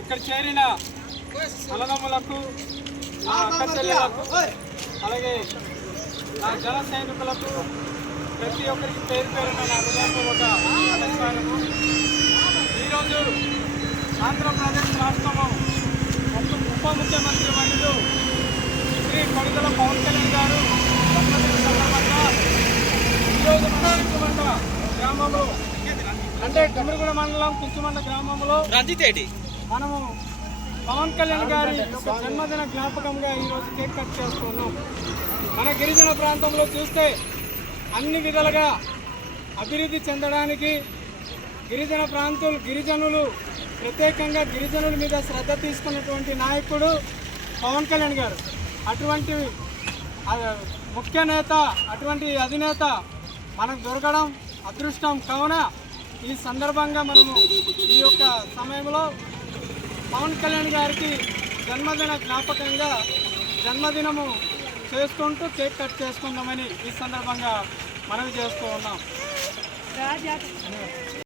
ఇక్కడ చేరిన అన్నదమ్ములకు, నా అక్క చెల్లెలకు, అలాగే నా జన సైనికులకు ప్రతి ఒక్కరికి పేరు పేరున నా హృదయపూర్వక నమస్కారము. ఈరోజు ఆంధ్రప్రదేశ్ రాష్ట్రము ఉప ముఖ్యమంత్రి వర్యులు శ్రీ కొణిదెల పవన్ కళ్యాణ్ గారు జన్మదిన సందర్భంగా ఈరోజు మన కించుమండ గ్రామంలో, అంటే డెమరగూడ మండలం కించుమండ గ్రామంలో మనము పవన్ కళ్యాణ్ గారి జన్మదిన జ్ఞాపకంగా ఈరోజు కేక్ కట్ చేస్తున్నాం. మన గిరిజన ప్రాంతంలో చూస్తే అన్ని విధాలుగా అభివృద్ధి చెందడానికి గిరిజనులు ప్రత్యేకంగా గిరిజనుల మీద శ్రద్ధ తీసుకున్నటువంటి నాయకుడు పవన్ కళ్యాణ్ గారు. అటువంటి ముఖ్య నేత, అటువంటి అధినేత మనకు దొరకడం అదృష్టం. కావున ఈ సందర్భంగా మనము ఈ యొక్క సమయంలో పవన్ కళ్యాణ్ గారికి జన్మదిన జ్ఞాపకంగా జన్మదినము చేసుకుంటూ కేక్ కట్ చేసుకుందామని ఈ సందర్భంగా మనవి చేస్తూ ఉన్నాం.